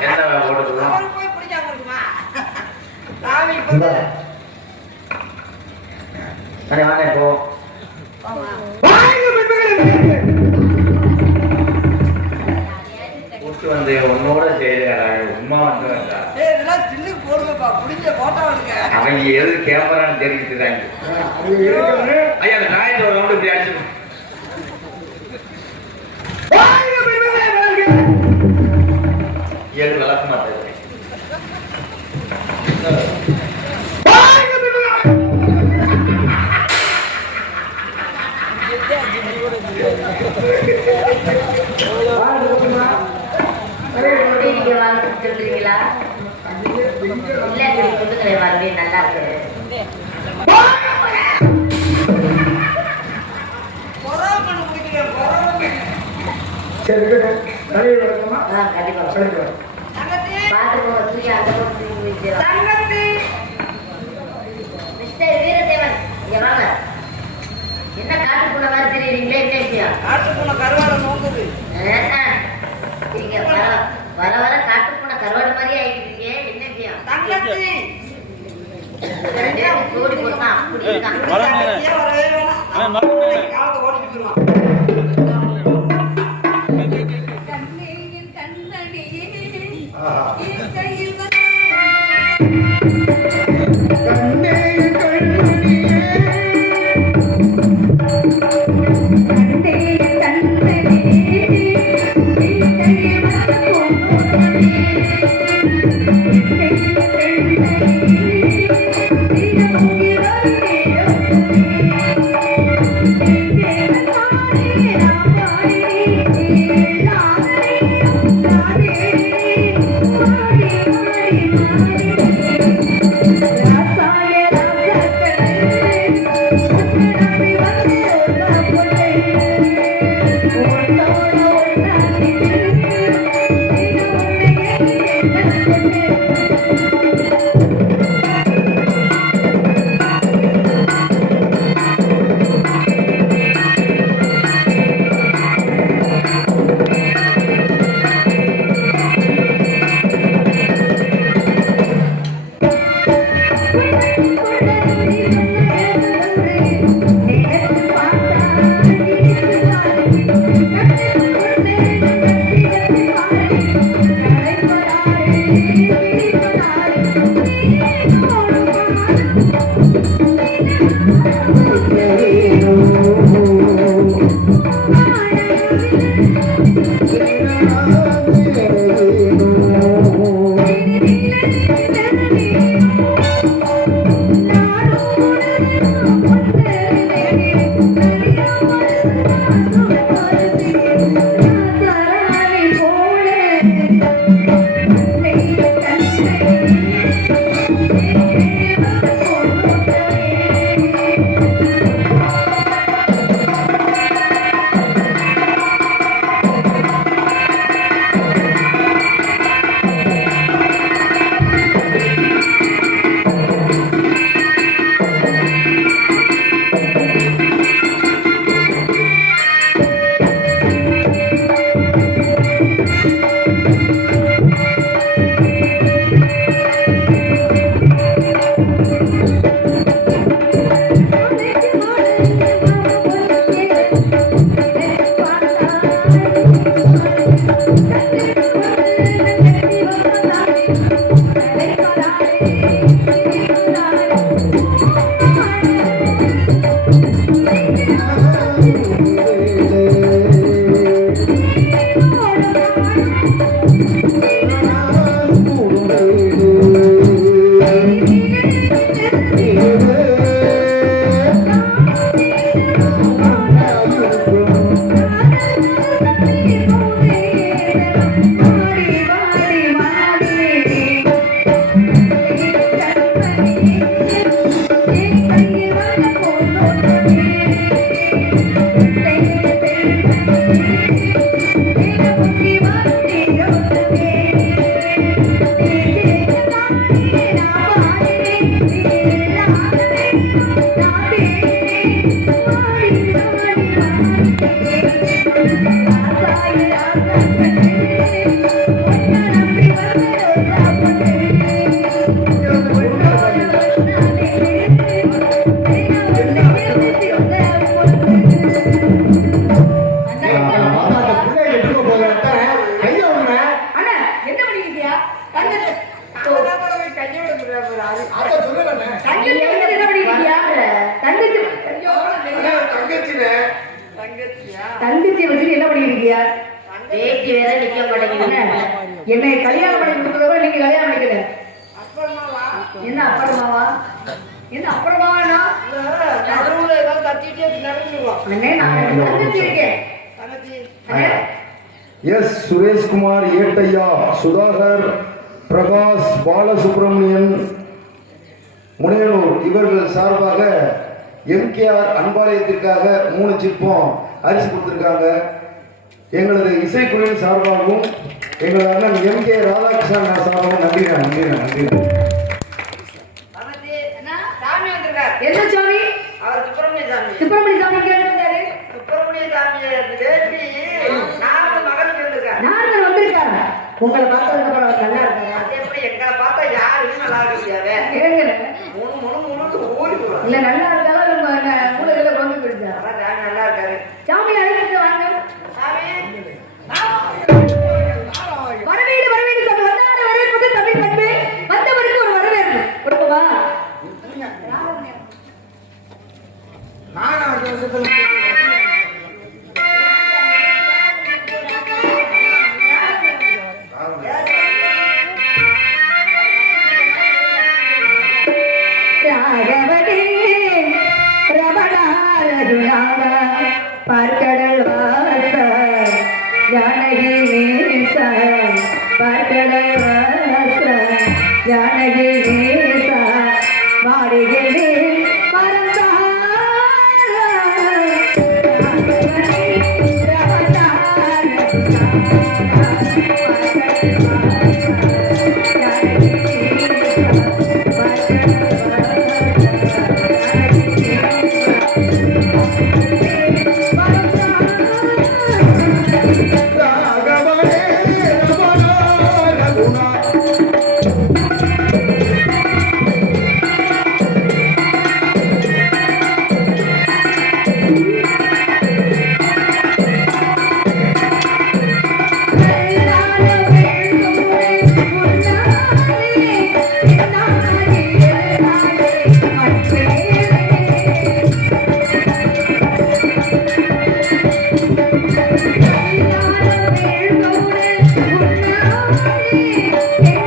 என்ன போட்டுக்கலாம் போய் பிடிக்காம இருக்குமா வாங்க இப்போ கூட்டு வந்து உன்னோட உமா வந்து அவங்க எது கேமரான்னு தெரிவிச்சுதாங்க ஐயா அந்த நாயத்தை ஒரு ரவுண்டு இப்படி அடிச்சு ஏழு விளக்க மாட்டேன் சொல்றீங்களா இல்ல சொல்லுங்க வரவே நல்லா இருக்கு வீரதேவன் இங்க வாங்க என்ன காட்டு போன மாதிரி தெரியுறீங்களே என்ன விஷயம் காட்டு போன கருவாடை நோக்குது நீங்க வர வர காட்டு போன கருவாடு மாதிரி ஆகிட்டீங்க என்ன விஷயம் தங்கச்சி கோடி போட்டா அப்படி இருக்கான் Thank you. தங்கச்சி. அவதான் போய் கையை விட போறாரு. அத சொல்லலண்ணே. தங்கச்சி வந்து என்ன பண்ணிருக்கியா தங்கச்சி தங்கச்சினே. தங்கச்சியா? தங்கச்சி வச்சு என்ன பண்ணிருக்கியா பேச்சு வேற நிக்க மாட்டேங்குது. என்னை கல்யாணம் பண்ணி கொடுத்தத விட நீங்க கல்யாணம் பண்ணிக்கல அப்புறமாவா? என்ன அப்புறமாவா என்ன அப்புறமாவானா இல்ல, நடுவுல ஏதாவது தட்டிட்டே நடந்துருவோம். அண்ணே நான் தங்கச்சி இருக்கேன் தங்கச்சி. அண்ணே எஸ் சுரேஷ்குமார் ஏட்டையா சுதாகர் பிரகாஷ் பாலசுப்ரமணியன் முனையனூர் இவர்கள் சார்பாக எம்கேஆர் அன்பாலயத்திற்காக 3 சிப்பம் அரிசி கொடுத்திருக்காங்க. எங்களது இசைக்குழுவின் சார்பாகவும் எங்களது அண்ணன் எம்கே ராதாகிருஷ்ணன் சார்பாகவும் நன்றி. தங்கச்சி, சாமி வந்திருக்காரு. என்ன சாமி அவர் சுப்பிரமணிய சாமி. சுப்பிரமணிய சாமி கேட்டு வந்தாரு சுப்பிரமணிய சாமியை வேண்டி நாலு மகனுக்கு வந்திருக்காரு. நாரதர் வந்திருக்காரா உங்களை பார்த்ததுக்கு அப்புறம் அவர் நல்லா இருக்காரா அது எப்படி எங்களை பார்த்தா யாருமே நல்லா இருக்க முடியாது. கேளுங்க முழு ஓடி போடுவாங்க. இல்ல நல்லா இருக்காரா நம்ம மூளைகளை குழம்பு போயிடுச்சா அதான் சாமி நல்லா இருக்காரு. சாமி அழைக்கிட்டு வாங்க சாமி வரவேடு வரவேடு சாமி வந்தாரு வரவேற்பது தமிழ் பண்பு வந்தவருக்கு ஒரு வரவேற்பு கொடுப்பவா நான் அந்த விஷயத்துல ராகவனே ரமணாரகுணாவ பார்க்கடல் வாச ஜானகி நேச பார்க்கடல் வாச ஜானகி நேச மாடுகளே ராகவனே ரமணா ரகுணா. Thank you.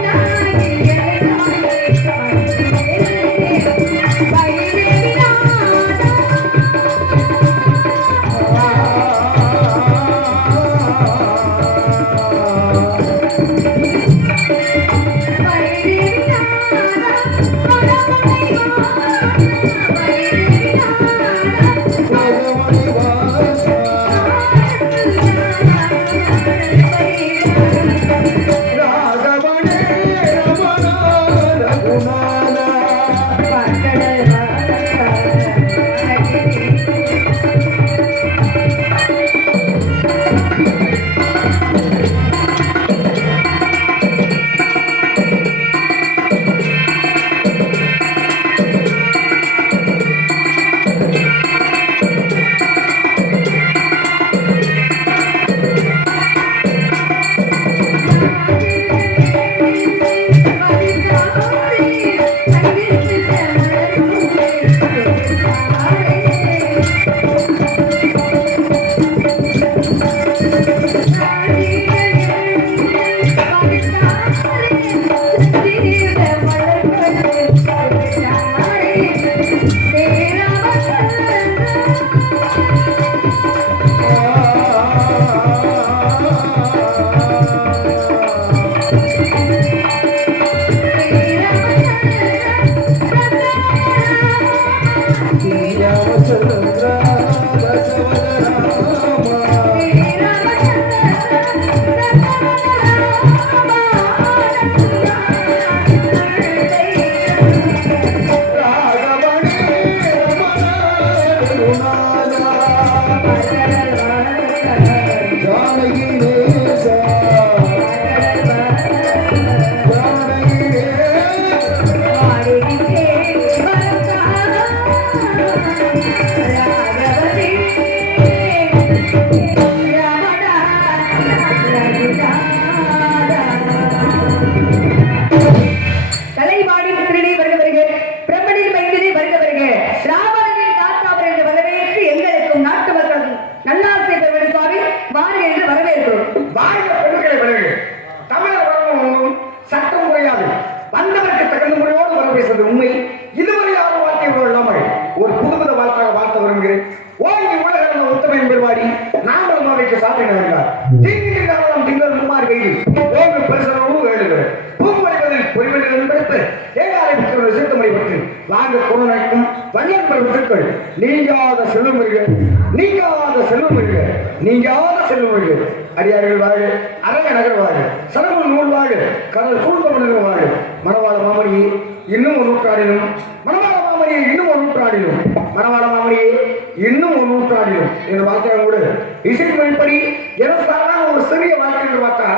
தகுந்த முறையோடு வர பேசுறது உண்மை. இதுவரையான வாழ்க்கை இல்லாமல் ஒரு புதுவித வாழ்க்கையாக வாழ்த்த விரும்புகிறேன். ஓங்கி உலக உத்தமையின் பெருவாடி நாமளும் அவைக்கு சாப்பிடுகிறார். தீங்கிட்டு காலம் திங்கள் மும்மாறு வெயில் ஓங்கு பரிசனோடு வேண்டுகிறேன். பூமொழிகளில் பொறிவெளிகள் கிடைத்து ஏகாலை பெற்றோர் சிறுத்தமொழி பற்றி வாங்க குணநைக்கும் வல்லன்பர் விசுக்கள் நீங்காத செல்வமொழிகள் நீங்காத செல்வமொழிகள் நீங்காத செல்வமொழிகள் அடியார்கள் வாழ அரங்க நகர் வாழ சரவண நூல் வாழ கடல் சூழ்ந்தவர்கள் வாழ மணவாள மாமணியை இன்னும் ஒரு நூற்றாடிலும் மணவாள மாமணியை இன்னும் ஒரு நூற்றாடிலும் மணவாள மாமணியை இன்னும் ஒரு நூற்றாடிலும் என்று பார்த்தா கூட இசைப்படி எனக்கான ஒரு சிறிய வாழ்க்கை என்று பார்த்தா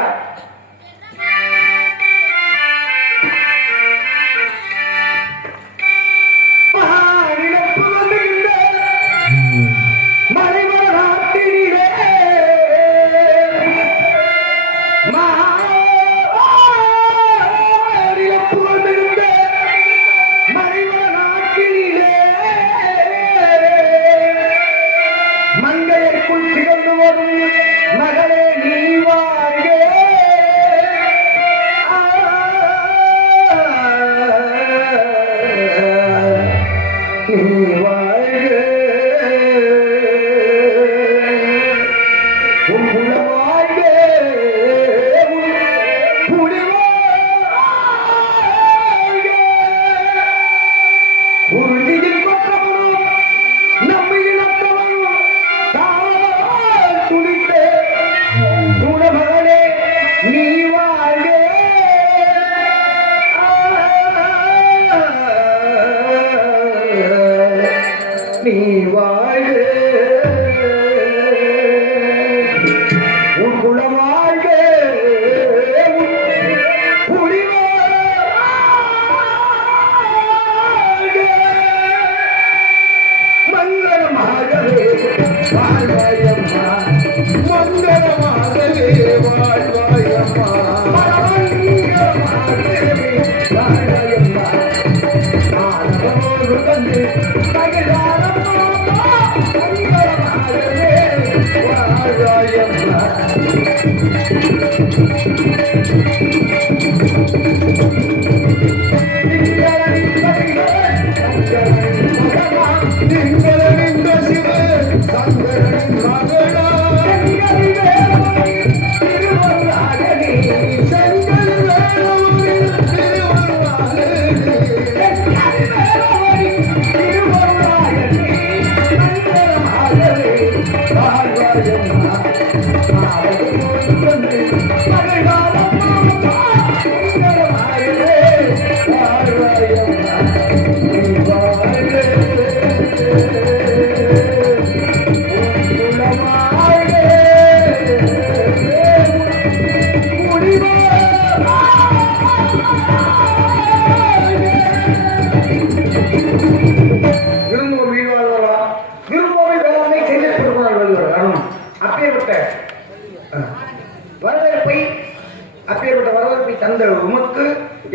வரவேற்பை தந்த உமக்கு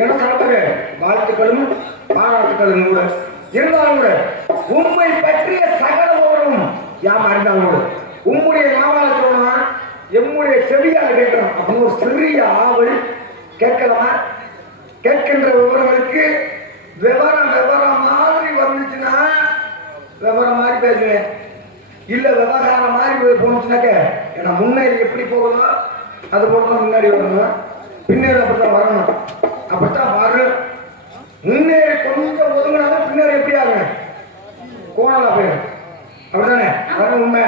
என சார்பாக வாழ்த்துக்களும் பாராட்டுகளும் கூட இருந்தாலும் கூட உண்மை பற்றிய சகல விவரம் யாம் அறிந்தாலும் கூட உம்முடைய நாவால சொல்லலாம் எம்முடைய செவியால் கேட்கலாம் அப்படின்னு ஒரு சிறிய ஆவல் கேட்கலாமா? கேட்கின்ற விவரங்களுக்கு விவரம் மாதிரி வந்துச்சுன்னா விவரம் மாதிரி பேசுவேன். இல்ல விவகாரம் மாதிரி போனுச்சுனாக்க ஏன்னா முன்னேறி எப்படி போகுதோ அது போல முன்னாடி வரணும், பின்னேறி அப்படித்தான் வரணும். அப்படித்தான் வரும். முன்னேறி கொஞ்சம் ஒதுங்கினாலும் பின்னேறி எப்படி ஆகுங்க கோணலா போயிடும். அப்படித்தானே வரணும். உண்மை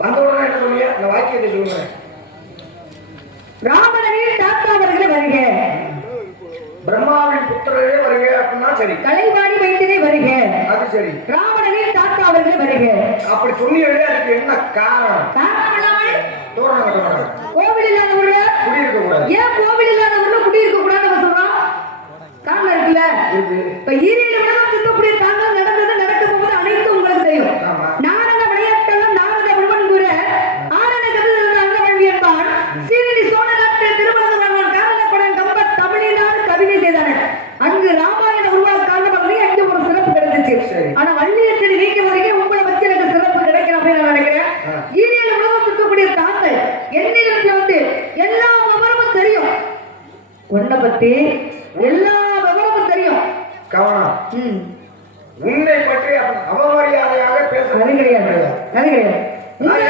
வந்த உடனே என்ன சொல்லுங்க, அந்த வாக்கியத்தை சொல்லுங்க. ராவணனின் தாத்தாவர்களே வருக, பிரம்மாவின் புத்திரரே வருக அப்படின்னா சரி. கலைவாணி வைத்தியரே வருக, அது சரி. ராவணனின் தாத்தாவர்களே வருக. அப்படி சொன்னீங்களே அதுக்கு என்ன காரணம்? காரணம் இல்லாமல் தோரணம் கட்ட மாட்டாங்க. கோவில் இல்லாத ஊர்ல குடியிருக்க கூடாது. ஏன் கோவில் இல்லாத ஊர்ல குடியிருக்க கூடாது நம்ம சொல்றோம்? காரணம் இருக்குல்ல. இப்ப ஈரேழு உலகம் சுத்தக்கூடிய தாங்கள் நடந்தது நடக்க போவது அனைத்தும் உங்களுக்கு தெரியும். நாரத விளையாட்டெல்லாம் நாரத விடுவன் கூற ஆரண கருது அங்கவழி என்பான் சீரணி சோழ நாட்டில் திருமணம் வாழ்வான் காரணப்படன் கம்ப தமிழினால் கவிதை செய்தான. அங்கு ராமாயண உருவாக காரணமாக அங்கே ஒரு சிறப்பு கிடைச்சிச்சு. ஆனா வள்ளியத்தில் நீங்க வரைக்கும் உங்களை வச்சு எனக்கு சிறப்பு கிடைக்கும் அப்படின்னு நான் நினைக்கிறேன். ஈரேழு உலகம் சுத்தக்கூடிய தாங்கள் என்னிடத்துல வந்து எல்லா விவரமும் தெரியும். உன்னை பத்தி எல்லா கவனம். ம். உன்னை பற்றி அவமரியாதையாக பேச அது கிடையாது அது கிடையாது. உங்களை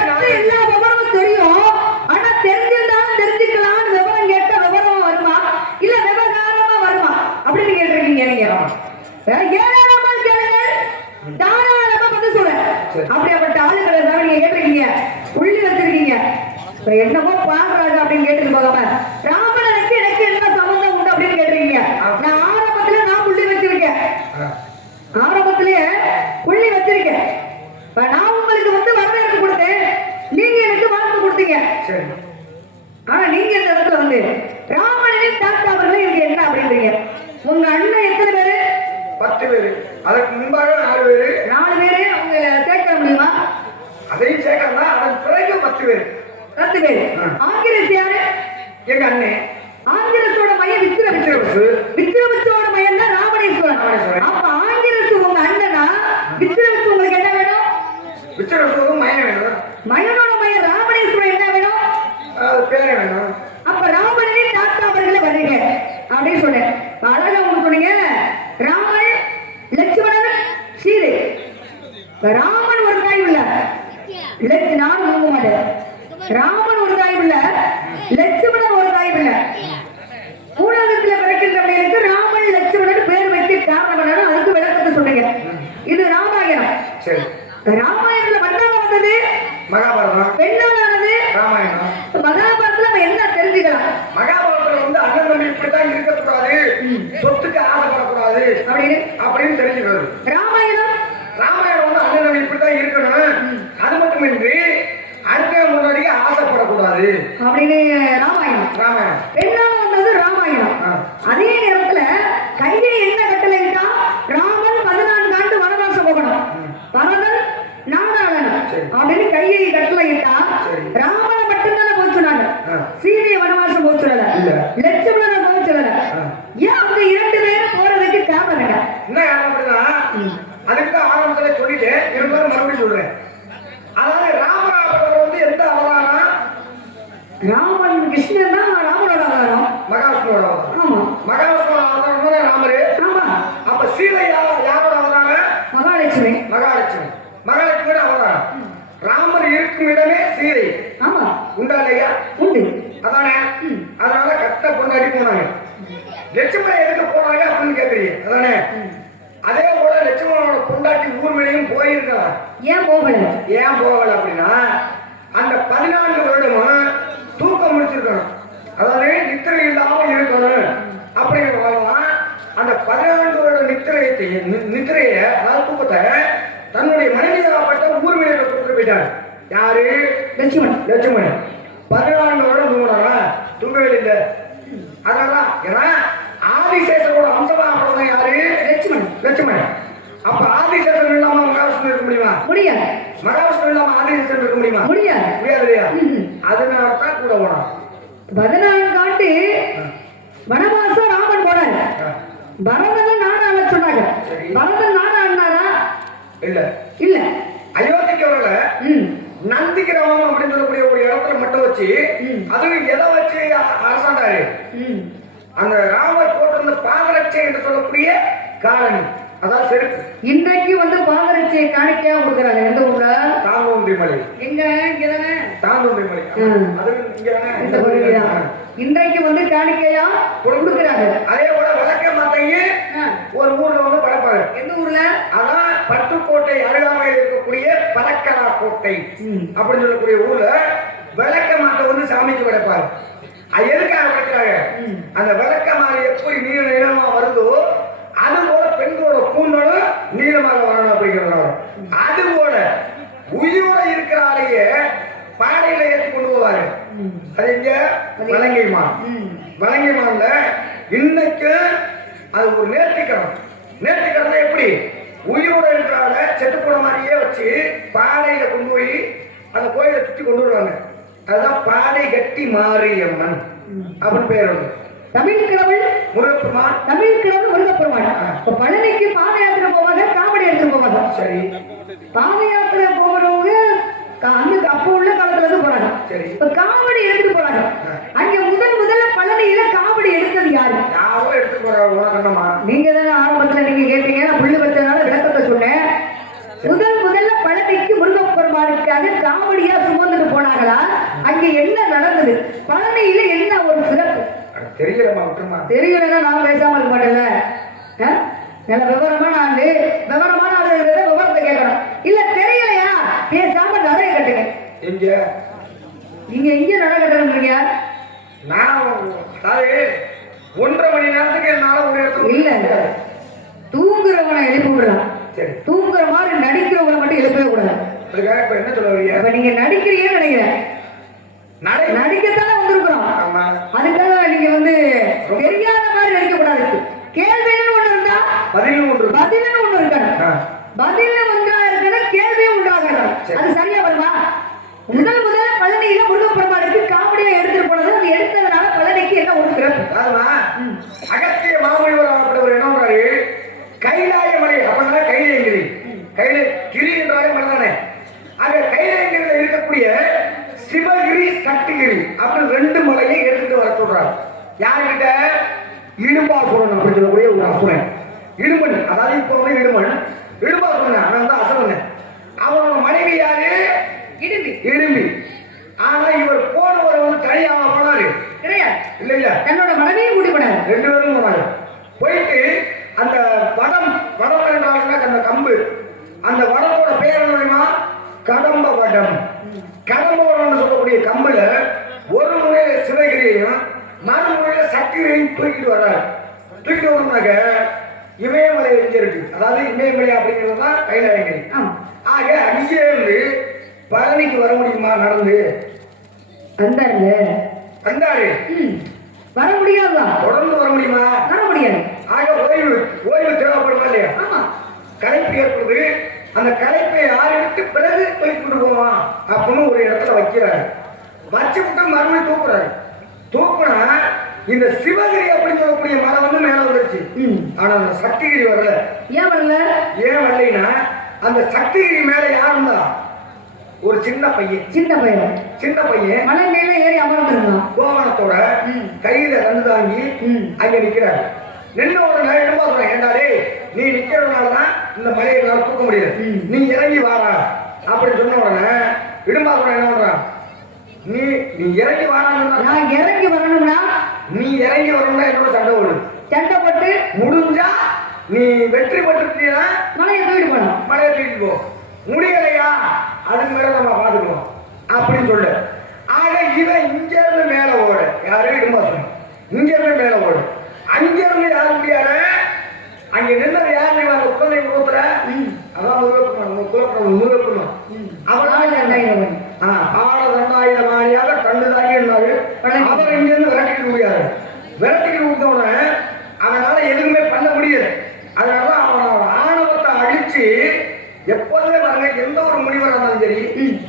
பத்தி எல்லா விவரமும் தெரியும். ஆனா தெரிஞ்சிருந்தாலும் தெரிஞ்சுக்கலாம்னு விவரம் கேட்டா விவரமா வருமா இல்ல விவகாரமா வருமா அப்படின்னு கேட்டிருக்கீங்க நீங்க. ஏராளமா கேளுங்க, தாராளமா பதில் சொல்றேன். அப்படியாப்பட்ட ஆளுங்களை தான் நீங்க கேட்டிருக்கீங்க, உள்ளி வச்சிருக்கீங்க. இப்ப என்னமோ பாக்குறாங்க அப்படின்னு கேட்டு போகாம ராமனுக்கு எனக்கு என்ன சம்பந்தம் உண்டு அப்படின்னு கேட்டிருக்கீங்க. நான் ஆரம்பத்துல நான் புள்ளி வச்சிருக்கேன், ஆரம்பத்திலேயே புள்ளி வச்சிருக்கேன். இப்ப நான் உங்களுக்கு வந்து வரவேற்பு கொடுத்தேன், நீங்க எனக்கு வாழ்த்து கொடுத்தீங்க. சரி. ஆனா நீங்க இந்த இடத்துல வந்து ராமனின் தாத்தா அவர்கள் இருக்கு என்ன அப்படின்றீங்க. உங்க அண்ணன் எத்தனை பேரு? 10 பேரு. அதற்கு முன்பாக 4 பேரு. 4 பேரு. அவங்க சேர்க்க முடியுமா? அதையும் சேர்க்கறதா அதன் பிறகு 10 பேரு. 10 பேரு. ஆங்கிரஸ் யாரு? எங்க அண்ணன். ஆங்கிரஸோட மையம் விக்ரமிச்சு. விக்ரமிச்சோட மையம் தான் ராமணேஸ்வரன். அப்ப ஆங்கிரஸ் உங்க அண்ணனா, விக்ரமிச்சு உங்களுக்கு என்ன வேணும்? விக்ரமிச்சோட மையம் வேணும். மயனோட மையம் ராமணேஸ்வரன் என்ன வேணும்? பேர வேணும். அப்ப ராமனின் தாத்தா அவர்களை வருங்க அப்படின்னு சொன்னேன். அழகா உங்களுக்கு சொன்னீங்க. ராமன், லட்சுமணன், சீதை. ராமன் ஒரு தாய் உள்ள, நானும் நம்ப மாட்டேன். ராமன் ஒரு தாய் உள்ள, லட்சுமணன் ஒரு தாய் உள்ள. ஊடகத்தில் பிறக்கின்றவர்களுக்கு ராமன் லட்சுமணன் பேர் வைத்து காரணம் அதுக்கு விளக்கத்தை சொன்னீங்க. இது ராமாயணம். சரி. ராமாயணத்துல மன்னன் வந்தது மகாபாரதம், பெண்ணானது ராமாயணம். மகாபாரதத்துல நம்ம என்ன தெரிஞ்சுக்கலாம்? மகாபாரதத்துல வந்து அண்ணன் தம்பி இப்படித்தான் இருக்கக்கூடாது, சொத்துக்கு ஆசைப்படக்கூடாது அப்படின்னு தெரிஞ்சுக்கிறது. ராமாயணம் ராமாயணம் வந்து அண்ணன் தம்பி இப்படித்தான் இருக்கணும், அது மட்டுமின்றி அடுத்த முன்னாடிக்கு ஆசைப்படக்கூடாது அப்படின்னு ராமாயணம். ராமாயணம். பெண்ணால வந்தது ராமாயணம். அதே நேரத்துல கையை என்ன கட்டளைட்டா ராமன் 14 ஆண்டு வனவாசம் போகணும், பரதன் நாடாளன் அப்படின்னு கையை கட்டளையிட்டா ராமனை மட்டும்தானே போச்சுனாங்க, சீதையை வனவாசம் போச்சுடல, லட்சுமணனை போச்சுடல. ஏன் அவங்க 2 பேரும் போறதுக்கு காரணம் என்ன காரணம் அப்படின்னா அதுக்கு ஆரம்பத்துல சொல்லிட்டு இருந்தாலும் மறுபடியும் சொல்றேன். அதாவது ராமராவணர் வந்து எந்த அவதாரம்? ராமன் கிருஷ்ணன் தான் ராமனோட அவதாரம், மகாவிஷ்ணுவோட அவதாரம். ஆமா, மகாவிஷ்ணுவோட அவதாரம் தான் ராமரு. ஆமா. அப்ப சீதை யாரோட அவதாரம்? மகாலட்சுமி. மகாலட்சுமி. மகாலட்சுமியோட அவதாரம். ராமர் இருக்கும் இடமே சீதை. ஆமா, உண்டா இல்லையா? உண்டு. அதானே. அதனால கட்ட கொண்டாடி போனாங்க. லட்சுமணன் எதுக்கு போனாங்க அப்படின்னு கேக்குறீங்க, அதானே. அதே போல லட்சுமணனோட பொண்டாட்டி ஊர்வலையும் போயிருக்கலாம். ஏன் போகல? ஏன் போகல அப்படின்னா அந்த 14 வருடமும் தூக்கம் முடிச்சிருக்கணும், அதாவது நித்திரை இல்லாம இருக்கணும் அப்படிங்கிறவங்களாம் அந்த 14 வருட நித்திரையை அதாவது தூக்கத்தை தன்னுடைய மனைவியாகப்பட்ட ஊர்வலையில கொடுத்து போயிட்டாரு. யாரு? லட்சுமணன். லட்சுமணன் 14 வருடம் தூங்கினாரா? தூங்கவே இல்லை. அதனால ஏன்னா ஆதிசேஷனோட அம்சமாக யாரு? லட்சுமணன். லட்சுமணன். அப்ப ஆதிசேஷன் இல்லாம மகாவிஷ்ணு இருக்க முடியுமா? முடியாது. மகாவிஷ்ணு இல்லாம ஆதிசேஷன் இருக்க முடியுமா? முடியாது. முடியாது இல்லையா? அதனாலதான் கூட போனான். 14 ஆண்டு வனவாசம் ராமன் போனாரு. பரதன் நாடாள சொன்னாங்க. பரதன் நாடாடினாரா? இல்ல இல்ல. அயோத்திக்கு வரல, நந்தி கிராமம் அப்படின்னு சொல்லக்கூடிய ஒரு இடத்துல மட்டும் வச்சு அதுவும் எதை வச்சு அரசாண்டாரு? அந்த ராமர் போட்டிருந்த பாதரட்சை என்று சொல்லக்கூடிய காரணி, அதான் செருப்பு. இன்றைக்கு வந்து பாதரட்சையை காணிக்கையா கொடுக்குறாங்க. எந்த ஊர்ல? தாந்தோன்றி மலை. எங்க? இங்கதானே தாந்தோன்றி மலை. அது இந்த பகுதிதான். இன்றைக்கு வந்து காணிக்கையா கொடுக்குறாங்க. அதே போல விளக்க மாத்தையும் ஒரு ஊர்ல வந்து படைப்பாரு. எந்த ஊர்ல? அதான் பட்டுக்கோட்டை அருகாமையில் இருக்கக்கூடிய பலக்கலா கோட்டை அப்படின்னு சொல்லக்கூடிய ஊர்ல விளக்க மாட்டை வந்து சாமிக்கு படைப்பாரு. அது எதுக்காக படைக்கிறாங்க? அந்த விளக்க மாலை எப்படி நீளமா வருதோ அது போல பெண்களோட கூந்தலும் நீளமாக வரணும் அப்படிங்கிறதுனால. அது போல உயிரோட இருக்கிறாலேயே பாடையில ஏற்றி கொண்டு போவாரு. அது எங்க? வலங்கைமான். வலங்கைமான்ல இன்னைக்கு அது ஒரு நேர்த்திக்கரம். நேர்த்திக்கரம் எப்படி? உயிரோட இருக்கிறால செத்து போன மாதிரியே வச்சு பாடையில கொண்டு போய் அந்த கோயிலை சுற்றி கொண்டு வருவாங்க. அதுதான் பாடை கட்டி மாரியம்மன் அப்படின்னு பேர் வந்து. தமிழ் கிழவன் முருகப்பெருமான். தமிழ் கிழவன் முருகப்பெருமான். இப்ப பழனிக்கு பாத யாத்திரை போவாங்க, காவடி எடுத்துட்டு போவாங்க. சரி. பாத யாத்திரை போறவங்க அன்னைக்கு அப்போ உள்ள காலத்துல இருந்து போறாங்க. இப்ப காவடி எடுத்துட்டு போறாங்க. அங்க முதல்ல பழனியில காவடி எடுத்தது யாரு? யாரும் எடுத்து போறாங்க. தெரியலம்மா விட்டுமா. தெரியலன்னா நான் பேசாம இருக்க மாட்டேன்ல. நல்ல விவரமான ஆளு, விவரமான ஆளு விவரத்தை கேட்கணும். இல்ல தெரியலையா பேசாம நடைய கட்டுங்க. எங்க நீங்க எங்க நட கட்டணும்ன்றீங்க? நான் சாரி 1.5 மணி நேரத்துக்கு என்னால ஒரு இடத்துல இல்ல தூங்குறவனை எழுப்பி விடலாம். சரி, தூங்குற மாதிரி நடிக்கிறவங்களை மட்டும் எழுப்பவே கூடாது. அதுக்காக இப்ப என்ன சொல்ல வரீங்க? இப்ப நீங்க நடிக்கிறீங்கன்னு நினைக்கிறேன். நடிக்கத்தானே வந்திருக்கிறோம். ஆமா, அதுக்காக நீங்க வந்து தெரியாத மாதிரி நடிக்க கூடாது. கேள்வின்னு ஒண்ணு இருந்தா பதிலும் ஒன்று பதில்னு ஒண்ணு இருக்கணும். பதில் ஒன்றா இருக்கணும், கேள்வியும் உண்டாகணும். அது சரியா வருமா? முதல் பழனியில முருகப்பெருமானுக்கு காமெடியா எடுத்துட்டு போனது, அது எடுத்ததுனால பழனிக்கு என்ன ஒரு சிறப்பு? அதுமா அகத்திய மாமனிவர் ஆகப்பட்டவர் என்ன பண்றாரு? கைலாய மலை அப்படின்னா கைலேங்கிரி, கைலை கிரி என்றாலே மலைதானே. அங்க கைலேங்கிரியில இருக்கக்கூடிய சிவகிரி சக்திகிரி அப்படின்னு 2 மலையை எடுத்துட்டு வர சொல்றாரு. யாருக்கிட்ட? இடும்பாசுரன் அப்படின்னு சொல்லக்கூடிய ஒரு அசுரன். இடுமன், அதாவது இப்ப வந்து இடும்பாசுரன், அவன் வந்து அசுரன். அவனோட மனைவி யாரு? இடும்பி. ஆனா இவர் போனவரை வந்து தனியாக போனாரு கிடையாது. இல்ல என்னோட மனைவியும் கூட்டி போனாரு. 2 பேரும் போனாரு. போயிட்டு அந்த வடம் என்றாலும் அந்த கம்பு, அந்த வடத்தோட பேர் என்னன்னா கடம்ப வடம். கடம்ப வடம்னு சொல்லக்கூடிய கம்புல ஒரு முனையில சிவகிரியையும் மறுமுனையில சக்திகிரியும் தூக்கிட்டு வர்றாரு. தூக்கிட்டு வரணும்னாக்க இமயமலை எங்க இருக்கு? அதாவது இமயமலை அப்படிங்கிறது தான் கைலாயகிரி. ஆக அங்கே இருந்து பழனிக்கு வர முடியுமா? நடந்து வந்தாரு. வர முடியாதுதான். தொடர்ந்து வர முடியுமா? வர முடியாது. ஆக ஓய்வு தேவைப்படுமா இல்லையா? களைப்பு ஏற்படுது. அந்த களைப்பை ஆரம்பித்து பிறகு போய்கொண்டு போவான் அப்படின்னு ஒரு இடத்துல வைக்கிறாரு. வச்சு விட்டு மறுபடியும் தூக்குறாரு. தூக்குனா இந்த சிவகிரி அப்படின்னு சொல்லக்கூடிய மலை வந்து மேல வந்துருச்சு. ஆனா அந்த சக்திகிரி வரல. ஏன் வரல? ஏன் வரலைன்னா அந்த சக்திகிரி மேல யார் இருந்தா? ஒரு சின்ன பையன் மலை மேல ஏறி அமர்ந்திருந்தான். கோவணத்தோட கையில கண்டு தாங்கி அங்க நிக்கிறாரு. நின்ன உடனே என்னமா சொல்றேன், ஏண்டாடே நீ நிக்கிறதுனாலதான் இந்த மலையை என்னால தூக்க முடியாது, நீ இறங்கி வாரா அப்படின்னு சொன்ன உடனே இடும்பாசுரன் என்ன பண்றான்? நீ இறங்கி வாரான்னு. நான் இறங்கி வரணும்னா நீ இறங்கி வரணும்னா என்னோட சண்டை ஓடு. சண்டை போட்டு முடிஞ்சா நீ வெற்றி பெற்றுட்டீங்கன்னா மலையை தூக்கிட்டு போனோம். மலையை தூக்கிட்டு போ. முடியலையா அதுக்கு மேல நம்ம பாத்துக்கணும் அப்படின்னு சொல்லு. ஆக இவன் இங்க இருந்து மேல ஓடு. யாரு? இடும்பாசுரன். இங்க இருந்து மேல ஓடு. அங்க இருந்து யாரு முடியாரு? அங்க நின்னது யாரு? குழந்தை குலத்துல அதான் முருகப்பெருமான். ஆடதண்டாயுதமானியாக கண்டு தாங்கி இருந்தாரு. அவர் இங்க இருந்து விரட்டிக்கிட்டு முடியாது. விரட்டிக்கிட்டு விட்டோட அவனால எதுவுமே பண்ண முடியாது. அதனால அவனோட ஆணவத்தை அழிச்சு எப்போதுமே பாருங்க, எந்த ஒரு முனிவராக இருந்தாலும் சரி,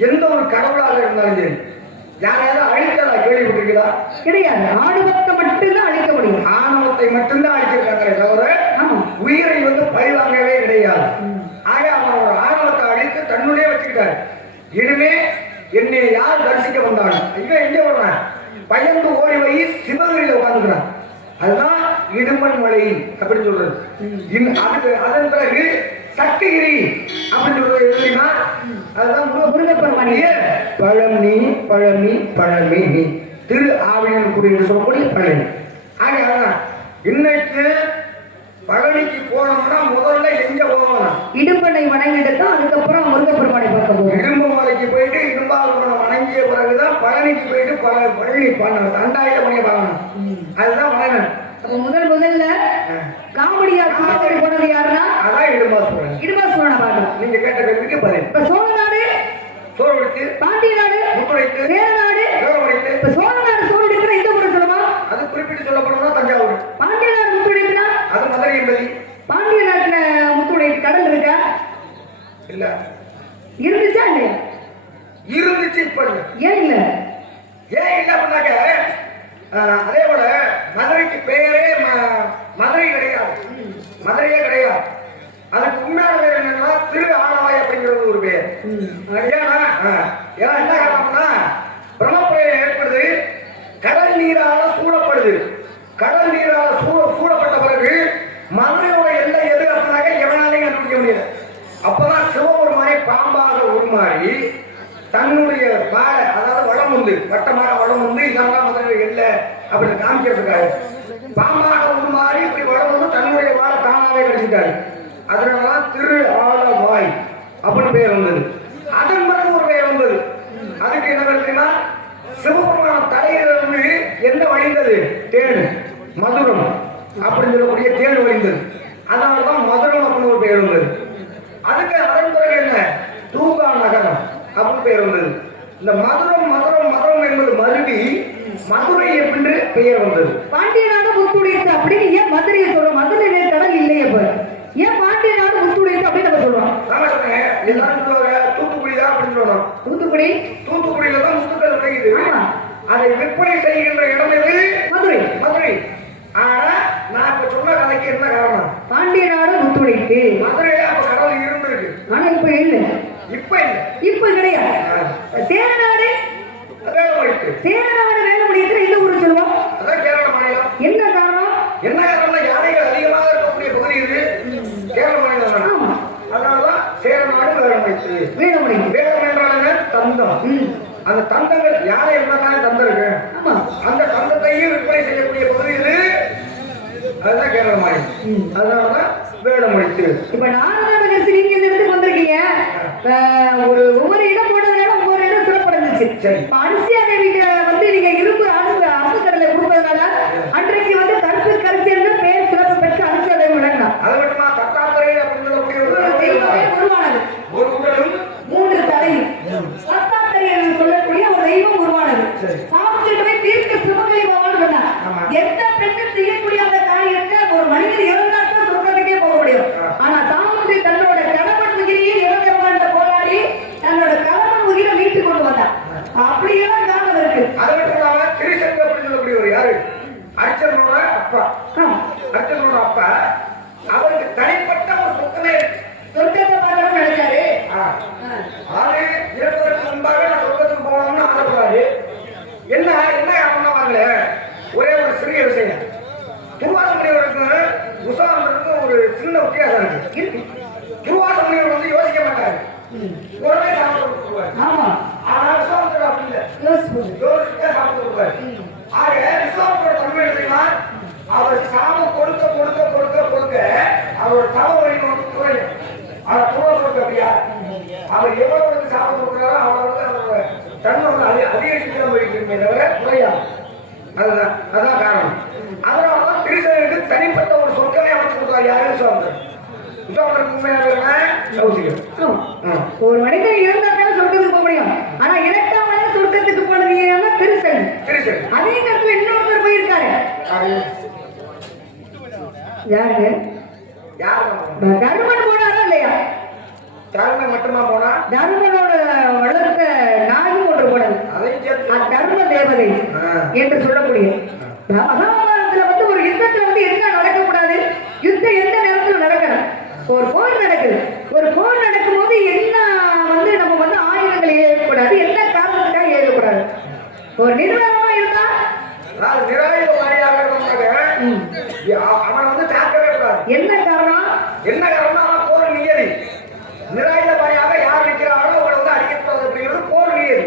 எந்த ஒரு கடவுளாக இருந்தாலும் சரி, யாராவது அழிக்கிறதா கேள்விப்பட்டிருக்கிறா? கிடையாது. ஆணவத்தை மட்டும்தான் அழிக்க முடியும். ஆணவத்தை மட்டும்தான் அழிச்சிருக்காங்க தவிர உயிரை வந்து பழிவாங்கவே கிடையாது. ஆக அவனோட ஆணவத்தை அழித்து தன்னுடைய வச்சுக்கிட்டாரு. இனிமே என்னை யார் தரிசிக்க வந்தாலும் இவன் எங்க வர்றான்? பயந்து ஓடி போய் சிவகிரியில உட்காந்துக்கிறான். அதுதான் இடும்பன் மலை அப்படின்னு சொல்றது. அதுக்கு அதன் பிறகு சக்திகிரி அப்படின்னு சொல்றது எப்படின்னா அதுதான் முருகப்பெருமானிய பழனி திரு ஆவினன்குடி என்று சொல்லக்கூடிய பழனி. ஆக அதான் இன்னைக்கு பழனிக்கு போனோம்னா முதல்ல எங்க போகணும்? இடும்பனை வணங்கிட்டு தான் அதுக்கப்புறம் முருகப்பெருமானை பார்க்க போகும். இடும்பு மலைக்கு போயிட்டு இடும்பாசுரனை வணங்கிய பிறகுதான் பழனிக்கு போயிட்டு பழனி தண்டாயுத மணியை பார்க்கணும். அதுதான் வணங்கணும். அப்ப முதல்ல காமெடியா சிவகிரி போனது யாருன்னா அதான் இடும்பாசுரன். இடும்பாசுரனை பார்க்கணும். நீங்க கேட்ட கேள்விக்கு பதில். இப்ப சோழ நாடு சோறுடித்து, பாண்டிய நாடு முத்துடைத்து, சேர நாடு சோறுடித்து. இப்ப சோழ நாடு சோறுடிக்கிற இந்த ஊரை சொல்லுமா? அது குறிப்பிட்டு சொல்லப்படணும்னா தஞ்சாவூர். பாண்டிய நாடு முத்துடைக்குனா அது மதுரை என்பது. பாண்டிய நாட்டுல முத்துடைக்கு கடல் இருக்கா? இல்ல. இருந்துச்சா இல்லையா? இருந்துச்சு. இப்ப ஏன் இல்ல? ஏன் இல்ல பண்ணாக்க அதே போல மதுரைக்கு பெயரே மதுரை கிடையாது. மதுரையே கிடையாது. அதுக்கு உண்மையான பேர் என்னன்னா திரு ஆனவாய் அப்படிங்கிறது ஒரு பேர். என்ன காரணம்னா பிரம்மபுரம் ஏற்படுது, கடல் நீரால சூழப்படுது. கடல் நீரால சூழப்பட்ட பிறகு மதுரையோட எல்லை எது அப்படின்னாக்க எவனாலையும் கண்டுபிடிக்க முடியாது. அப்பதான் சிவபெருமானை பாம்பாக உருமாறி தன்னுடைய பாட, அதாவது வளம் உண்டு, வட்டமாக வளம் உண்டு, இதான் மதுரை எல்லை அப்படின்னு காமிக்கிறதுக்காக பாம்பாக உருமாறி இப்படி வளர்ந்து தன்னுடைய வாழை தானாவே கிடைச்சிட்டாரு. அதனாலதான் திரு ஆலவாய் அப்படின்னு பெயர் வந்தது. அதன் பிறகு ஒரு பெயர் வந்தது. அதுக்கு என்ன தெரியுமா? சிவபெருமான தலையிலிருந்து என்ன வழிந்தது? தேன், மதுரம் அப்படின்னு சொல்லக்கூடிய தேன் வழிந்தது. அதனாலதான் மதுரம் அப்படின்னு ஒரு பெயர் வந்தது. அதுக்கு அதன் பிறகு என்ன? தூங்கா நகரம் அப்படின்னு பெயர் வந்தது. இந்த மதுரம் மதுரம் மதுரம் என்பது மருவி மதுரை என்று பெயர் வந்தது. பாண்டிய நாடு முத்துடைத்து அப்படின்னு ஏன் மதுரையை சொல்றோம்? மதுரை கடல் இல்லையே போல ஏன் பாண்டிய நாடு முத்துடைத்து அப்படின்னு நம்ம சொல்றோம்? நான் சொன்னேன் எல்லாரும் சொல்லுவாங்க தூத்துக்குடி தான் அப்படின்னு சொல்லணும். தூத்துக்குடி, தூத்துக்குடியில தான் முத்துக்கள் கிடைக்குது. அதை விற்பனை செய்கின்ற இடம் எது? மதுரை. மதுரை. ஆனா நான் இப்ப சொன்ன கதைக்கு என்ன காரணம்? பாண்டிய நாடு முத்துடைத்து மதுரையில அப்ப கடல் இருந்திருக்கு. ஆனா இப்ப இல்ல. இப்ப இல்ல. இப்ப கிடையாது. சேரநாடு, வேலுமணிக்கு சேரநாடு வேலுமணிக்கு எந்த ஊரு சொல்லுவோம்? அதான் கேரள மாநிலம். என்ன காரணம்? என்ன காரணம்னா யானைகள் அதிகமாக இருக்கக்கூடிய பகுதி இது கேரள மாநிலம் தான். ஆமா, அதனாலதான் சேரநாடு வேலுமணிக்கு. வேலுமணி. வேலம் என்றால் என்ன? தந்தம். அந்த தந்தங்கள் யானை இருந்தாலே தந்தம் இருக்கு. ஆமா, அந்த தந்தத்தையும் விற்பனை செய்யக்கூடிய பகுதி இது. அதுதான் கேரள மாநிலம். அதனாலதான் வேலுமணிக்கு. இப்ப நாராயண நீங்க இந்த இடத்துக்கு வந்திருக்கீங்க. ஒரு ஒவ்வொரு இடம் போனதுனால ஒவ்வொரு இடம் சிறப்படைஞ்சிச்சு. சரி. இப்ப அனுசியா தேவிக்கு வந்து நீங்க இரும்பு அரசு கடலை கொடுப்பதனால அன்றைக்கு வந்து கருப்பு கருத்து பேர் சிறப்பு பெற்று அனுசியா தேவி விளங்கினார். அது மட்டுமா தத்தாத்திரை அப்படின்னு சொல்லக்கூடிய ஒரு தெய்வமே உருவானது. ஒரு உடலும் 3 தலையும் தத்தாத்திரை என்று சொல்லக்கூடிய ஒரு தெய்வம் உருவானது. சாமுத்திரியை தீர்க்க சிவகலை பகவான் சொன்னார். எந்த பெண்ணும் செய்யக்கூடிய அந்த காரியத்தை ஒரு மனிதன் இறந்தாத்தான் சொர்க்கத்துக்கே போக முடியும். ஆனா சாமுத்திரி தன்னோட கணவன் உயிரையே இறந்தவன் போராடி தன்னோட கணவன் உயிரை மீட்டு கொண்டு வந்தான். அப்படியெல்லாம் காரணம் இருக்கு. அது மட்டும் இல்லாம திரிசங்கு அப்படின்னு சொல்லக்கூடிய ஒரு யாரு? அர்ச்சனோட அப்பா. அர்ச்சனோட அப்பா அவருக்கு தனிப்பட்ட ஒரு சொத்தனை சொர்க்கத்தை பார்க்கணும்னு நினைச்சாரு. ஆறு இறப்பதற்கு முன்பாக நான் சொர்க்கத்துக்கு போகணும்னு ஆசைப்படுறாரு. என்ன என்ன காரணம்னா வாங்கல ஒரே ஒரு சிறிய விஷயம். துர்வாச முனிவருக்கு உசாமருக்கு ஒரு சின்ன வித்தியாசம் இருக்கு. துர்வாச முனிவர் வந்து யோசிக்க மாட்டாரு, உடனே சாப்பிட்டு கொடுப்பாரு. ஆமா, ஆனா விசாமத்தர் அப்படி இல்லை, யோசிக்க சாப்பிட்டு கொடுப்பாரு. ஆக விசாமத்தோட தன்மை தெரியுமா? அவர் சாபம் கொடுக்க கொடுக்க கொடுக்க கொடுக்க அவரோட தவ வழி வந்து குறையும். அதை கொடுக்க அப்படியா? அவர் எவ்வளவு சாபம் கொடுக்கிறாரோ அவ்வளவு அவரோட தன்மை வந்து அதிகரிச்சுதான் போயிட்டு இருக்குமே தவிர குறையாது. அதுதான் அதான் காரணம். அதனாலதான் திருசனுக்கு தனிப்பட்ட ஒரு சொற்களை அமைச்சு கொடுத்தாரு. யாரு? விசாமத்தர். விசாமத்தருக்கு உண்மையாக ஒரு மனிதன் இருந்தாலும் சொர்க்கத்துக்கு போக முடியும். ஆனா இறக்காம சொர்க்கத்துக்கு போனது திருசன். அதே நேரத்தில் இன்னொருத்தர் போயிருக்காரு. யாருங்க? தர்மன் போனாரா இல்லையா? தர்மன் மட்டுமா போனா? தர்மனோட வளர்த்த நாயும் ஒன்று போனது. தர்ம தேவதை என்று சொல்லக்கூடிய மகாபாரதத்துல வந்து ஒரு யுத்தத்துல வந்து என்ன நடக்கக்கூடாது, யுத்தம் எந்த நேரத்தில் நடக்கணும். ஒரு போர் நடக்குது. ஒரு போர் நடக்கும் போது என்ன வந்து நம்ம வந்து ஆயுதங்கள் ஏறக்கூடாது, என்ன காரணத்துக்காக ஏறக்கூடாது. ஒரு நிர்வாகமா இருந்தா அவன் வந்து தாக்கவே கூடாது. என்ன காரணம்? என்ன காரணம்னா அவன் போர் நியதி. நிராயுத பாணியாக யார் நிற்கிறாரோ அவங்களை வந்து அடிக்கக்கூடாது அப்படிங்கிறது போர் நியதி.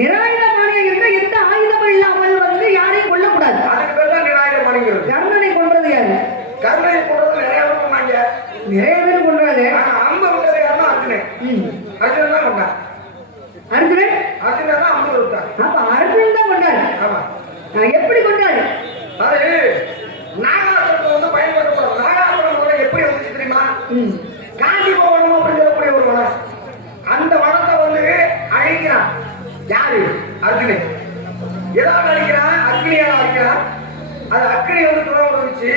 நிராயுத பாணியாக இருந்தா எந்த ஆயுதம் இல்லாமல் வந்து யாரையும் கொல்லக்கூடாது. அதுக்கு பேர் தான் நிராயுத பாணிங்கிறது. கர்ணனை கொன்றது யாரு? கர்ணனை கொன்றது நிறைய பேர் கொண்டாங்க. நிறைய பேர் கொன்றாங்க. அம்பு விட்டது யாருன்னா அர்ஜுனன். அர்ஜுனன் தான் கொண்டான். அர்ஜுனன் தான் அம்பு விட்டான். அப்ப அர்ஜுனன் தான் கொண்டாரு. ஆமா. எப்படி கொண்டாரு? அது நாகாசுரத்தை வந்து பயன்படுத்தக்கூடாது. நாகாசுரம் முறை எப்படி வந்துச்சு தெரியுமா? காந்தி பவனம் அப்படின்னு சொல்லக்கூடிய ஒரு வனம். அந்த வனத்தை வந்து அழிக்கிறான். யாரு? அர்ஜுனன். எதாவது அழிக்கிறான்? அக்னியால அழிக்கிறான். அது அக்னி வந்து துணை வந்துச்சு.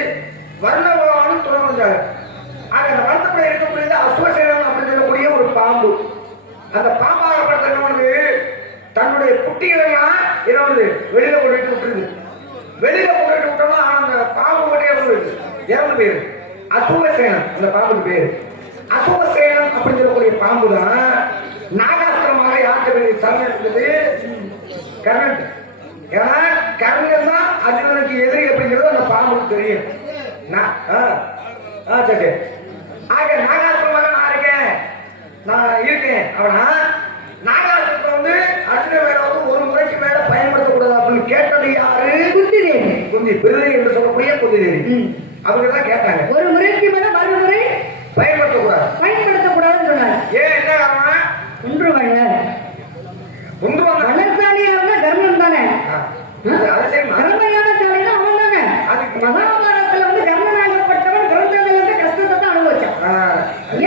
வர்ண பகவானும் துணை வந்தாரு. ஆக அந்த வனத்துக்குள்ள இருக்கக்கூடியது அஸ்வசேனன் அப்படின்னு சொல்லக்கூடிய ஒரு பாம்பு. அந்த பாம்பாகப்பட்ட என்ன பண்ணுது? தன்னுடைய குட்டிகளெல்லாம் என்ன பண்ணுது? வெளியில கொண்டுட்டு விட்டுருது. வெளியில கொண்டுட்டு விட்டோம்னா அந்த பாம்பு மட்டும் இறந்து போயிரு. அசுவசேனன் அந்த பாம்புக்கு பேரு. அசுவசேனன் அப்படின்னு சொல்லக்கூடிய பாம்பு தான் நாகாஸ்திரமாக யாருக்கு சரணம் இருக்குது? கர்ணன். ஏன்னா கர்ணன் தான் அர்ஜுனனுக்கு எதிரி அப்படிங்கிறது அந்த பாம்புக்கு தெரியும். சரி. ஆக நாகாஸ்திரமாக நான் இருக்கேன், நான் இருக்கேன். அவனா நாகாஸ்திரத்தை வந்து அர்ஜுன வேலை வந்து ஒரு முறைக்கு மேல பயன்படுத்தக்கூடாது அப்படின்னு கேட்டது யாரு? குந்தி பிள்ளை என்று சொல்லக்கூடிய குந்தி தேவி அவங்க தான் கேட்டாங்க. ஒரு முறைக்கு மேல மறுமுறை பயன்படுத்தக்கூடாதுன்னு சொன்னார். ஏன் என்ன காரணம்? குன்றுவாங்க குன்றுவாங்க வளர்ச்சாலியா இருந்தா கர்ணன் தானே, கர்மையான சாலினா அவன் தானே. மகாபாரதத்துல வந்து கர்ணனாகப்பட்டவன் பிறந்ததுல கஷ்டத்தை தான் அனுபவிச்சான்.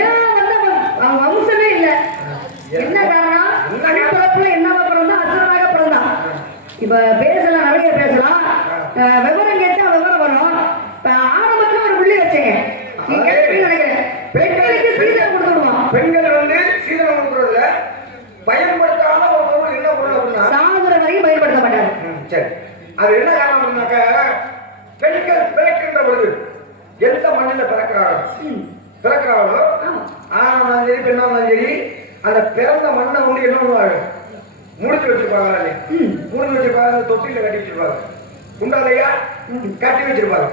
ஏன் வந்து அவன் வம்சமே இல்லை. என்ன காரணம்? பிறப்புல என்னவா பிறந்தான்? அசுரனாக பிறந்தான். இப்ப பேசலாம், நிறைய பேசலாம், விவரம் கேட்டா விவரம் வரும். ஆரம்பத்துல ஒரு புள்ளி வச்சேங்க, நீங்க நினைக்கிறேன் பெண்களுக்கு சீதனம் கொடுத்துடுவான். பெண்கள் வந்து சீதனம் கொடுக்கறதுல பயன்படுத்தாம ஒரு பொருள் என்ன பொருள் அப்படின்னா சாகுற வரையும் பயன்படுத்த மாட்டாங்க. சரி, அது என்ன காரணம் அப்படின்னாக்க பெண்கள் பிறக்கின்ற பொழுது எந்த மண்ணில பிறக்கிறாங்களோ ஆனாலும் சரி பெண்ணாலும் சரி அந்த பிறந்த மண்ணை வந்து என்ன பண்ணுவாங்க? முடிச்சு வச்சிருப்பாங்க. முடிச்சு வச்சிருப்பாங்க, தொட்டில கட்டி வச்சிருப்பாங்க, குண்டாலையா கட்டி வச்சிருப்பாங்க.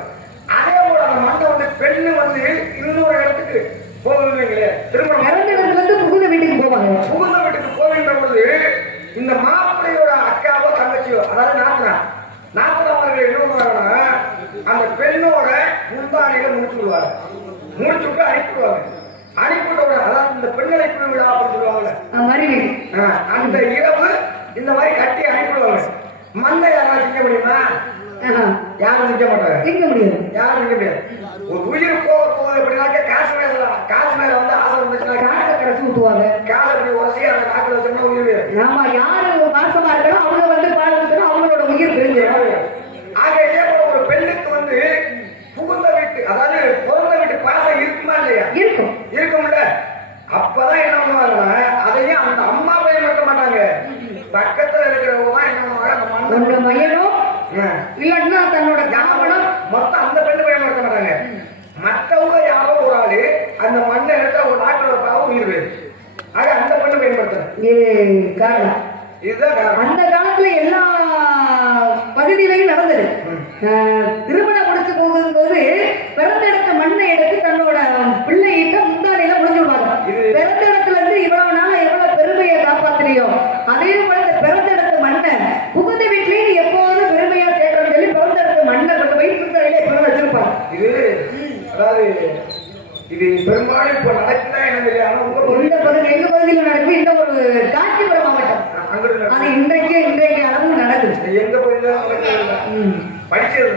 அதே போல அந்த மண்ணை வந்து பெண்ணு வந்து இன்னொரு இடத்துக்கு போகுதுங்களே, திருமணம் பிறந்த இடத்துல இருந்து புகுந்த வீட்டுக்கு போவாங்க. புகுந்த வீட்டுக்கு போகின்ற பொழுது இந்த மாப்பிள்ளையோட அக்காவோ தங்கச்சியோ, அதாவது நாற்பதாம் என்ன பண்ணுவாங்கன்னா அந்த பெண்ணோட முந்தானியில முடிச்சு விடுவாங்க. முடிச்சு விட்டு அனுப்பிடுவாங்க. அனுப்பிவிட அதாவது இந்த பெண்ணழைப்பு விழா அப்படின்னு சொல்லுவாங்கல்ல, அந்த இரவு இந்த மாதிரி கட்டி அனுப்பிடுவாங்க. மண்ணை யாராவது செய்ய முடியுமா? யாரும் நிக்க மாட்டாங்க. நிக்க முடியாது, யாரும் நிக்க முடியாது. ஒரு உயிர் போகுது எப்படின்னாக்க காசு மேல வந்து ஆசை வந்துச்சுன்னா காசை கரைச்சி ஊத்துவாங்க. காசை அப்படி உரசி அந்த நாக்கில் வச்சோம்னா உயிர். ஆமா, யாரு மாசமா இருக்கணும் அவங்க வந்து பாடுறதுக்கு அவங்களோட உயிர் பிரிஞ்சிடும். ஆக இதே போல ஒரு பெண்ணுக்கு வந்து புகுந்த வீட்டு, அதாவது பிறந்த வீட்டு பாசம் இருக்குமா இல்லையா? இருக்கும்ல. அப்பதான் என்ன பண்ணுவாங்க, அதையும் அந்த அம்மா பயன்படுத்த மாட்டாங்க. பக்கத்துல இருக்கிறவங்க தான் என்ன பண்ணுவாங்க, அந்த மயனும் இல்லன்னா தன்னோட கணவனும் மொத்தம் அந்த பெண்ணு பயன்படுத்த மாட்டாங்க. மற்றவங்க யாரோ ஒரு ஆளு அந்த மண்ணை எடுத்த ஒரு நாட்டில் ஒரு பாவம் உயிர் போயிரு. ஆக அந்த பெண்ணு பயன்படுத்துறேன் காரணம் இதுதான். அந்த காலத்துல எல்லா பகுதியிலையும் நடந்தது. திருமணம் முடிச்சு போகும்போது பிறந்த இடத்த மண்ணை எடுத்து தன்னோட பிள்ளைகிட்ட முந்தானையில முடிஞ்சு விடுவாங்க. பிறந்த இடத்துல இருந்து இவ்வளவு நாள எவ்வளவு பெருமையை காப்பாத்தினியோ அதே போல பிறந்த இடத்த மண்ணை புகுந்த வீட்லயும் நீ எப்போதும் பெருமையா சேர்க்கணும்னு சொல்லி பிறந்த இடத்த மண்ணை கொண்டு போய் முந்தானையில எப்ப வச்சிருப்பாங்க. இது அதாவது இது பெரும்பாலும் இப்ப நடக்குதா என்ன தெரியாது. இந்த பகுதி எங்க பகுதியில் நடக்கும். இந்த ஒரு காஞ்சிபுரம் மாவட்டம் அது இன்றைக்கு அளவு நடக்குது. எங்க பகுதியில் படிச்சது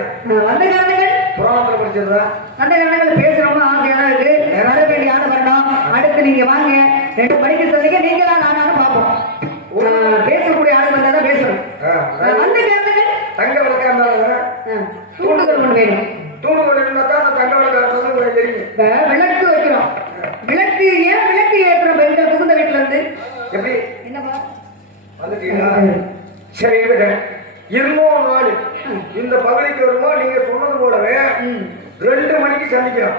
வந்த காரணங்கள் புராணத்துல படிச்சதுதான். அந்த காரணங்கள் பேசுறோம்னா ஆசையா இருக்கு. வர வேண்டிய ஆள் வரணும். அடுத்து நீங்க வாங்க, 2 படிக்க சொல்லிக்க, நீங்களா நானும் பார்ப்போம். பேசக்கூடிய ஆள் வந்தா தான் பேசணும். வந்த காரணங்கள் தங்க விளக்கா தூண்டுதல் ஒன்று வேணும். தூண்டுதல் இருந்தா அந்த தங்க விளக்கா தெரியும். விளக்கு வைக்கிறோம். விளக்கு ஏன் விளக்கு ஏற்றுறோம் பெண்கள் புகுந்த வீட்டுல இருந்து? எப்படி என்னப்பா வந்துட்டீங்களா? சரி, 200 நாள் இந்த பகுதிக்கு வரும்போது நீங்க சொன்னது போலவே 2 மணிக்கு சந்திக்கிறோம்.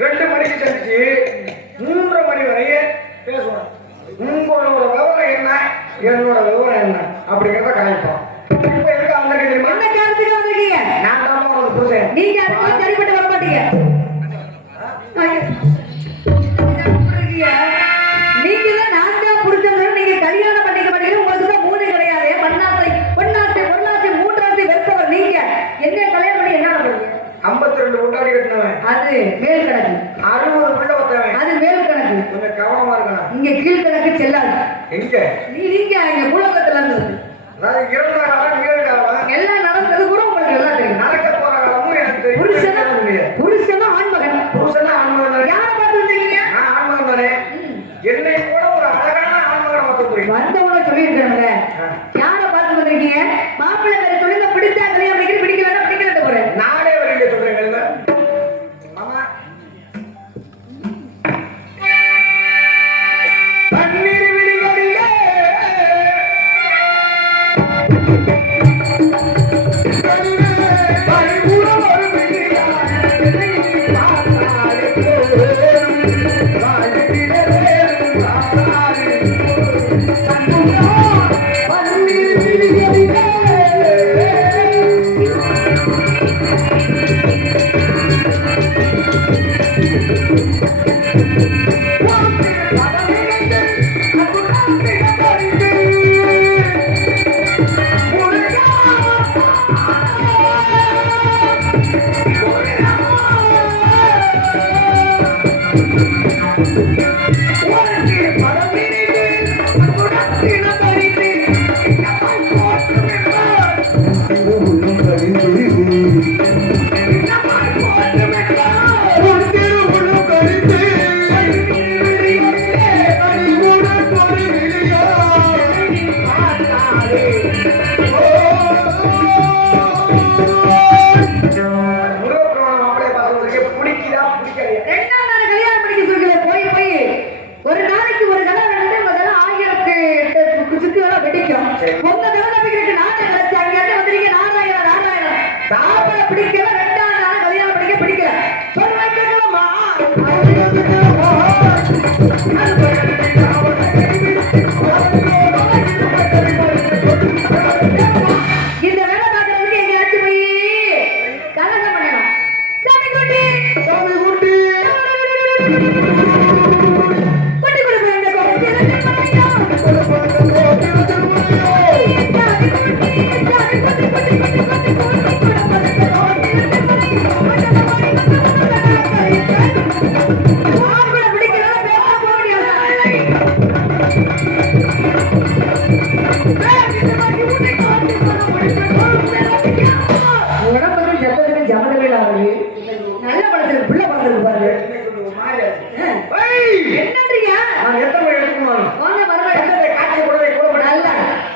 2 மணிக்கு சந்திச்சு 3:30 மணி வரையே பேசுவோம். உங்களோட விவரம் என்ன, என்னோட விவரம் என்ன அப்படிங்கிறத காய்ப்போம். இப்ப எதுக்கு அந்த தெரியுமா? என்ன காரணத்துக்கு வந்திருக்கீங்க? நான் தான் உங்களுக்கு புருஷன். நீங்க அதுக்கு சரிப்பட்டு வர மாட்டீங்க. நீங்க தான் நான் தான் புடிச்சவங்க. நீங்க கல்யாணம் பண்ணிக்க மாட்டீங்க. உங்களுக்கு தான் 3 கிடையாது. பொன்னாசை 3 ஆசை வெறுப்பவர் நீங்க. என்ன கல்யாணம் பண்ணி என்ன பண்ணுவீங்க? 52 கொண்டாடி கட்டினவன் அது மேல் கணக்கு. 60 பிள்ளை ஒருத்தவன் அது மேல் கணக்கு. கொஞ்சம் கவனமா இருக்கணும். இங்க கீழ் கணக்கு செல்லாது. எங்க நீங்க இங்க உலகத்துல இருந்தது அதாவது இறந்த காலம் நிகழ்காலம் எல்லாம் நடந்தது கூட உங்களுக்கு எல்லாம் தெரியும். நடக்க போற காலமும் எனக்கு தெரியும். புருஷனா ஆண்மகன். புருஷனா ஆண்மகன். யாரை பார்த்து வந்தீங்க? நான் ஆண்மகன் தானே. என்னை கூட ஒரு அழகான ஆண்மகனை பார்த்து போறீங்க. வந்தவங்க சொல்லியிருக்காங்க. யாரை பார்த்து வந்திருக்கீங்க? மாப்பிள்ளை வேற சொல்லுங்க. பிடிச்சா கல்யாணம் பண்ணிக்கிட்டு, பிடிக்கலன்னா பிடிக்கலன்னு போறேன். நானே வரையில சொல்றேன். ஆமா, தண்ணீர் விழிகளிலே உனக்கு பதவியிலே உனக்கு நம்பரிலே நான் போற்றுமென்றார் உள்ளம் கரிந்து நான் போற்றுமென்றார் உன் திருவுள்ளம் கரிந்து அறிவுடன் ஒரு விழியா பார்த்தாலே ரெண்டாம் நாள் கல்யாணம் பண்ணிக்க சொல்லுங்க. போய் போய் ஒரு நாளைக்கு ஒரு கதை வந்து முதல்ல 1000 சுக்குலாம் வெடிக்கும். உங்க கதை நம்பிக்கைக்கு நானே கிடைச்சி அங்க இருந்து வந்திருக்கீங்க. நாராயணன் நாராயணன் சாப்பிட பிடிக்கல. ரெண்டாம் நாள் கல்யாணம் பண்ணிக்க பிடிக்கல. சொல்ல வைக்கலாமா? இந்த வேலை பார்க்கறதுக்கு எங்கேயாச்சும் போய் கலகம் பண்ணணும். சாமி குட்டி சாமி குட்டி குட்டி குட்டி போய் இந்த கோயில் திருப்பதியா. நல்ல படத்துக்கு பிள்ளை படத்துக்கு பாருங்க. என்னன்றீங்க? நான் எத்தனை எடுக்கணும் வாங்க வரல. காட்சி கூடவே கூட நல்லா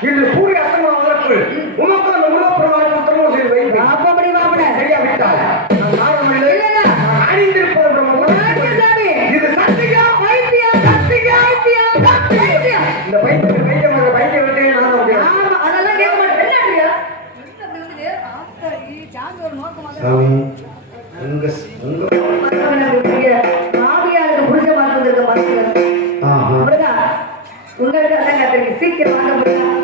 இன்று சூரிய அஸ்தமனம் வளர்ப்பு உனக்கு அந்த முருகப்பெருமானுக்கு திருமணம் செய்து வைப்பேன் அப்படி வாப்பட சரியா விட்டால் நான் நாடகமில்லை இல்ல இல்ல அணிந்திருப்பது சாமி இது சத்தியம் வைத்தியம் சத்தியம் வைத்தியம் வைத்தியம். இந்த பைத்தியம் பைத்திய விட்டு நான் முடியும் ஆமா அதெல்லாம் கேட்க மாட்டேன். என்னன்றீங்க? சாமி உங்க மாமியாருக்கு புரிஞ்ச மாதிரி இருக்க பாருங்க. ஆஹா முருகா உங்களுக்கு அதான் கத்திரிக்கை சீக்கிரம் வாங்க முடியும்.